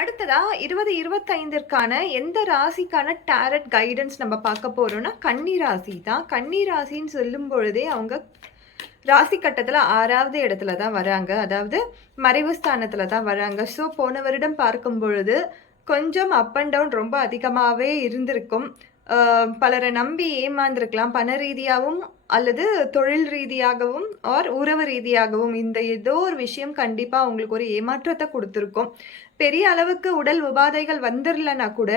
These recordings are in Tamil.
அடுத்ததா 2025ற்கான எந்த ராசிக்கான டாரட் கைடன்ஸ் நம்ம பார்க்க போறோம்னா கன்னி ராசி தான். கன்னி ராசின்னு சொல்லும் பொழுதே அவங்க ராசி கட்டத்தில் 6வது இடத்துல தான் வராங்க, அதாவது மறைவு ஸ்தானத்தில் தான் வராங்க. ஸோ போன வருடம் பார்க்கும் பொழுது கொஞ்சம் அப் அண்ட் டவுன் ரொம்ப அதிகமாகவே இருந்திருக்கும். பலரை நம்பி ஏமாந்துருக்கலாம், பண ரீதியாகவும் அல்லது தொழில் ரீதியாகவும் ஆர் உறவு ரீதியாகவும். இந்த ஏதோ ஒரு விஷயம் கண்டிப்பாக உங்களுக்கு ஒரு ஏமாற்றத்தை கொடுத்துருக்கும். பெரிய அளவுக்கு உடல் உபாதைகள் வந்துடலன்னா கூட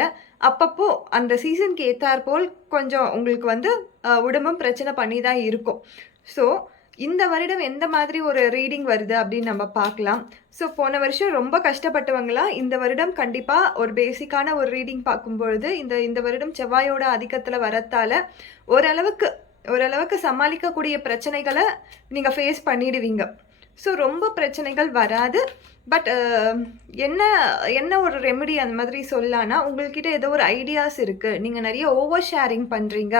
அப்பப்போ அந்த சீசனுக்கு ஏற்றாற்போல் கொஞ்சம் உங்களுக்கு உடம்பும் பிரச்சனை பண்ணி தான் இருக்கும். ஸோ இந்த வருடம் எந்த மாதிரி ஒரு ரீடிங் வருது அப்படின்னு நம்ம பார்க்கலாம். ஸோ போன வருஷம் ரொம்ப கஷ்டப்பட்டவங்களா இந்த வருடம் கண்டிப்பாக ஒரு பேசிக்கான ஒரு ரீடிங் பார்க்கும்பொழுது இந்த வருடம் செவ்வாயோட ஆதிக்கத்தில் வரத்தால் ஓரளவுக்கு சமாளிக்கக்கூடிய பிரச்சனைகளை நீங்கள் ஃபேஸ் பண்ணிடுவீங்க. ஸோ ரொம்ப பிரச்சனைகள் வராது. பட் என்ன ஒரு ரெமெடி அந்த மாதிரி சொல்லலான்னா, உங்கள்கிட்ட ஏதோ ஒரு ஐடியாஸ் இருக்குது, நீங்கள் நிறைய ஓவர் ஷேரிங் பண்ணுறீங்க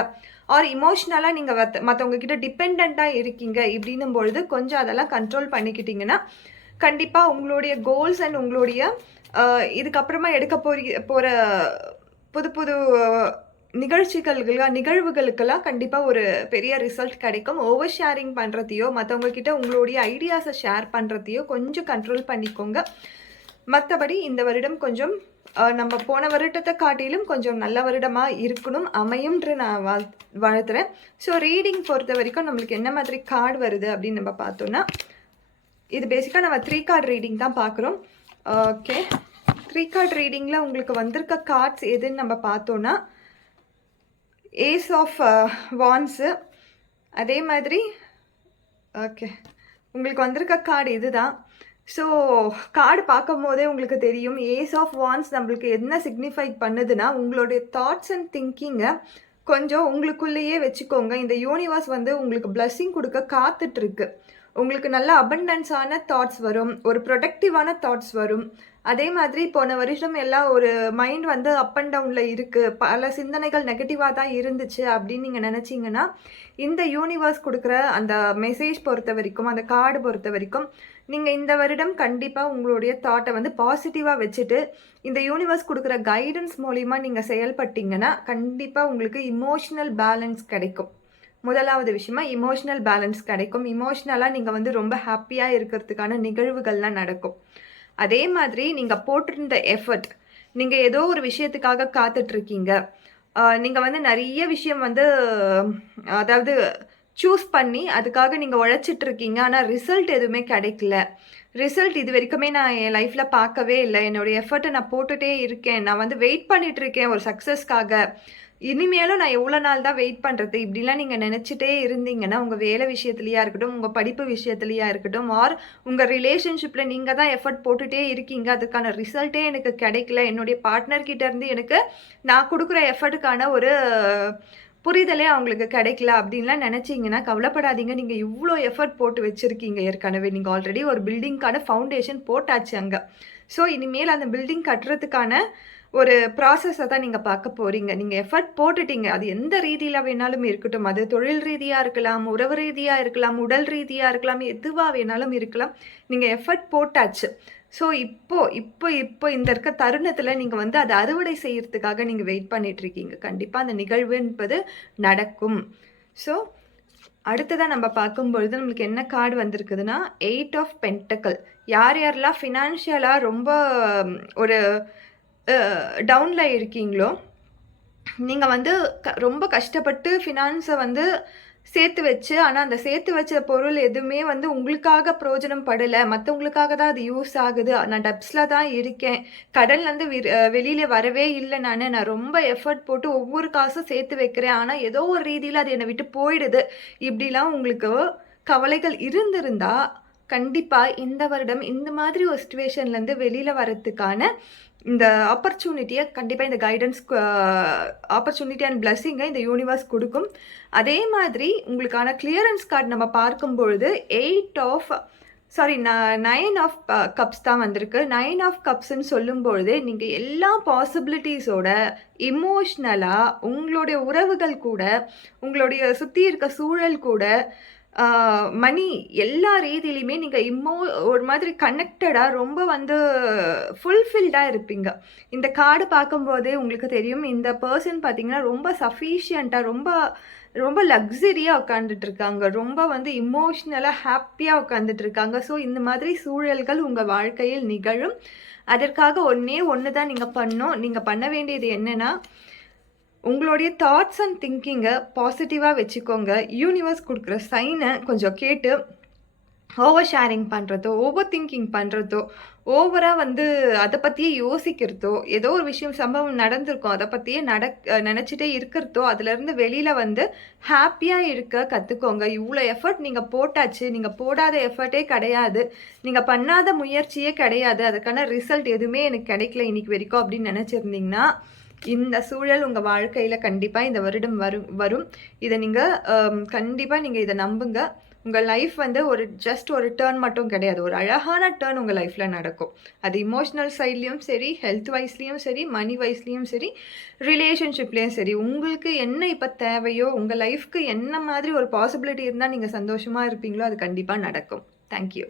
ஆர் இமோஷ்னலாக நீங்கள் மற்றவங்க கிட்ட டிபெண்ட்டாக இருக்கீங்க இப்படின்னும் பொழுது கொஞ்சம் அதெல்லாம் கண்ட்ரோல் பண்ணிக்கிட்டிங்கன்னா கண்டிப்பாக உங்களுடைய கோல்ஸ் அண்ட் உங்களுடைய இதுக்கப்புறமா எடுக்க போகிற புது புது நிகழ்வுகளுக்கெல்லாம் கண்டிப்பாக ஒரு பெரிய ரிசல்ட் கிடைக்கும். ஓவர் ஷேரிங் பண்ணுறதையோ மற்றவங்கக்கிட்ட உங்களுடைய ஐடியாஸை ஷேர் பண்ணுறதையோ கொஞ்சம் கண்ட்ரோல் பண்ணிக்கோங்க. மற்றபடி இந்த வருடம் கொஞ்சம் நம்ம போன வருடத்தை காட்டிலும் கொஞ்சம் நல்ல வருடமாக இருக்கணும், அமையும்ன்று நான் வாழ்த்துறேன். ஸோ ரீடிங் பொறுத்த வரைக்கும் நம்மளுக்கு என்ன மாதிரி கார்டு வருது அப்படின்னு நம்ம பார்த்தோன்னா, இது பேசிக்காக நம்ம 3 கார்டு ரீடிங் தான் பார்க்குறோம். ஓகே, 3 கார்டு ரீடிங்கில் உங்களுக்கு வந்திருக்க கார்ட்ஸ் எதுன்னு நம்ம பார்த்தோன்னா, ஏஸ் ஆஃப் வான்ஸு, அதே மாதிரி ஓகே உங்களுக்கு வந்திருக்க கார்டு இது தான். ஸோ கார்டு பார்க்கும் போதே உங்களுக்கு தெரியும், ஏஸ் ஆஃப் வான்ஸ் நம்மளுக்கு என்ன சிக்னிஃபை பண்ணுதுன்னா, உங்களுடைய தாட்ஸ் அண்ட் திங்கிங்கை கொஞ்சம் உங்களுக்குள்ளேயே வச்சுக்கோங்க. இந்த யூனிவர்ஸ் உங்களுக்கு பிளஸ்ஸிங் கொடுக்க காத்துட்ருக்கு. உங்களுக்கு நல்ல அபண்டன்ஸான தாட்ஸ் வரும், ஒரு ப்ரொடக்டிவான தாட்ஸ் வரும். அதே மாதிரி போன வருஷம் எல்லாம் ஒரு மைண்ட் அப் அண்ட் டவுனில் இருக்குது, பல சிந்தனைகள் நெகட்டிவாக தான் இருந்துச்சு அப்படின்னு நீங்கள் நினச்சிங்கன்னா, இந்த யூனிவர்ஸ் கொடுக்குற அந்த மெசேஜ் பொறுத்த வரைக்கும், அந்த கார்டு பொறுத்த வரைக்கும், நீங்கள் இந்த வருடம் கண்டிப்பாக உங்களுடைய தாட்டை பாசிட்டிவாக வச்சுட்டு இந்த யூனிவர்ஸ் கொடுக்குற கைடன்ஸ் மூலிமா நீங்கள் செயல்பட்டீங்கன்னா கண்டிப்பாக உங்களுக்கு இமோஷ்னல் பேலன்ஸ் கிடைக்கும். முதலாவது விஷயமா இமோஷ்னல் பேலன்ஸ் கிடைக்கும். இமோஷ்னலாக நீங்கள் ரொம்ப ஹாப்பியாக இருக்கிறதுக்கான நிகழ்வுகள்லாம் நடக்கும். அதே மாதிரி நீங்கள் போட்டிருந்த எஃபர்ட், நீங்கள் ஏதோ ஒரு விஷயத்துக்காக காத்துட்ருக்கீங்க, நீங்கள் நிறைய விஷயம் அதாவது சூஸ் பண்ணி அதுக்காக நீங்கள் உழைச்சிட்ருக்கீங்க, ஆனால் ரிசல்ட் எதுவுமே கிடைக்கல. ரிசல்ட் இது வரைக்குமே நான் என் லைஃப்பில் பார்க்கவே இல்லை, என்னோடய எஃபர்ட்டை நான் போட்டுகிட்டே இருக்கேன், நான் வெயிட் பண்ணிகிட்ருக்கேன் ஒரு சக்ஸஸ்க்காக, இனிமேலும் நான் எவ்வளோ நாள் தான் வெயிட் பண்ணுறது, இப்படிலாம் நீங்கள் நினச்சிட்டே இருந்தீங்கன்னா உங்கள் வேலை விஷயத்துலையா இருக்கட்டும், உங்கள் படிப்பு விஷயத்துலையா இருக்கட்டும், ஆர் உங்கள் ரிலேஷன்ஷிப்பில் நீங்கள் தான் எஃபர்ட் போட்டுகிட்டே இருக்கீங்க, அதுக்கான ரிசல்ட்டே எனக்கு கிடைக்கல, என்னுடைய பார்ட்னர்கிட்டேருந்து எனக்கு நான் கொடுக்குற எஃபர்ட்டுக்கான ஒரு புரிதலே அவங்களுக்கு கிடைக்கல அப்படின்லாம் நினச்சிங்கன்னா கவலைப்படாதீங்க. நீங்கள் இவ்வளோ எஃபர்ட் போட்டு வச்சுருக்கீங்க ஏற்கனவே, நீங்கள் ஆல்ரெடி ஒரு பில்டிங்கான ஃபவுண்டேஷன் போட்டாச்சு அங்கே. ஸோ இனிமேல் அந்த பில்டிங் கட்டுறதுக்கான ஒரு ப்ராசஸை தான் நீங்கள் பார்க்க போகிறீங்க. நீங்கள் எஃபர்ட் போட்டுட்டீங்க, அது எந்த ரீதியில் வேணாலும் இருக்கட்டும், அது தொழில் ரீதியாக இருக்கலாம், உறவு ரீதியாக இருக்கலாம், உடல் ரீதியாக இருக்கலாம், எதுவாக வேணாலும் இருக்கலாம், நீங்கள் எஃபர்ட் போட்டாச்சு. ஸோ இப்போ இந்த இருக்க தருணத்தில் நீங்கள் அதை அறுவடை செய்கிறதுக்காக நீங்கள் வெயிட் பண்ணிகிட்ருக்கீங்க. கண்டிப்பாக அந்த நிகழ்வு என்பது நடக்கும். ஸோ அடுத்ததாக நம்ம பார்க்கும்பொழுது நம்மளுக்கு என்ன கார்டு வந்திருக்குதுன்னா, 8 ஆஃப் பென்டக்கிள். யாரெல்லாம் ஃபினான்ஷியலாக ரொம்ப ஒரு டவுனில் இருக்கீங்களோ, நீங்கள் ரொம்ப கஷ்டப்பட்டு ஃபினான்ஸை சேர்த்து வச்சு, ஆனால் அந்த சேர்த்து வச்ச பொருள் எதுவுமே உங்களுக்காக பிரயோஜனம் படலை, மற்றவங்களுக்காக தான் அது யூஸ் ஆகுது, நான் டப்ஸில் தான் இருக்கேன், கடன்லேருந்து வெளியில் வரவே இல்லை, நான் ரொம்ப எஃபர்ட் போட்டு ஒவ்வொரு காசும் சேர்த்து வைக்கிறேன், ஆனால் ஏதோ ஒரு ரீதியில் அது என்னை விட்டு போயிடுது, இப்படிலாம் உங்களுக்கு கவலைகள் இருந்திருந்தால் கண்டிப்பாக இந்த வருடம் இந்த மாதிரி ஒரு சுச்சுவேஷன்லேருந்து வெளியில் வரத்துக்கான இந்த ஆப்பர்ச்சுனிட்டியை கண்டிப்பாக இந்த கைடன்ஸ் ஆப்பர்ச்சுனிட்டி அண்ட் பிளஸ்ஸிங்கை இந்த யூனிவர்ஸ் கொடுக்கும். அதே மாதிரி உங்களுக்கான கிளியரன்ஸ் கார்டு நம்ம பார்க்கும்பொழுது 9 ஆஃப் கப்ஸ் தான் வந்திருக்கு. 9 ஆஃப் கப்ஸ்ன்னு சொல்லும்பொழுது நீங்கள் எல்லா பாசிபிலிட்டிஸோட இமோஷ்னலாக உங்களுடைய உறவுகள் கூட, உங்களுடைய சுற்றி இருக்க சூழல் கூட மணி எல்லா ரீதியிலுமே நீங்க ஒரு மாதிரி கனெக்டடா ரொம்ப வந்து ஃபுல்ஃபில்டா இருப்பீங்க. இந்த கார்டு பார்க்கும்போதே உங்களுக்கு தெரியும். இந்த பெர்சன் பார்த்தீங்கன்னா, ரொம்ப சஃபிஷியன்ட்டா ரொம்ப ரொம்ப லக்ஸரியா உட்கார்ந்துட்டு இருக்காங்க. ரொம்ப வந்து எமோஷனலா ஹேப்பியா உட்கார்ந்துட்டு இருக்காங்க. ஸோ இந்த மாதிரி சூழல்கள் உங்க வாழ்க்கையில் நிகழும். அதற்காக ஒண்ணே ஒண்ணு தான் நீங்க பண்ணணும். நீங்க பண்ண வேண்டியது என்னன்னா, உங்களுடைய தாட்ஸ் அண்ட் திங்கிங்க பாசிட்டிவா வச்சுக்கோங்க. யூனிவர்ஸ் குடுக்குற சைன கொஞ்சம் கேட்டு ஓவர் ஷேரிங் பண்றதோ, ஓவர் திங்கிங் பண்றதோ, ஓவரா வந்து அத பத்தியே யோசிக்கிறதோ, ஏதோ ஒரு விஷயம் சம்பவம் நடந்திருக்கும். அத பத்தியே நெனச்சுட்டே இருக்கிறதோ, அதுலருந்து வெளில வந்து ஹேப்பியா இருக்க கத்துக்கோங்க. இவ்ளோ எஃபோர்ட் நீங்க போட்டாச்சு. நீங்க போடாத எஃபோர்ட்டே கிடையாது. நீங்க பண்ணாத முயற்சியே கிடையாது. அதுக்கான ரிசல்ட் எதுவுமே எனக்கு கிடைக்கல இன்னைக்கு வரைக்கும் அப்படின்னு நெனச்சிருந்தீங்கன்னா, இந்த சூழல் உங்க வாழ்க்கையில கண்டிப்பா இந்த வருடம் வரும். இத நீங்க கண்டிப்பா நீங்க இத நம்புங்க. உங்க லைஃப் வந்து ஜஸ்ட் ஒரு டர்ன் மட்டும் கிடையாது. ஒரு அழகான டர்ன் உங்க லைஃப்ல நடக்கும். அது எமோஷனல் சைட்லயும் சரி, ஹெல்த் வைஸ்லயும் சரி, மனி வைஸ்லயும் சரி, ரிலேஷன்ஷிப்லயும் சரி. உங்களுக்கு என்ன இப்ப தேவையோ, உங்க லைஃப்க்கு என்ன மாதிரி ஒரு பாசிபிலிட்டி இருந்தா நீங்க சந்தோஷமா இருப்பீங்களோ, அது கண்டிப்பா நடக்கும். Thank you.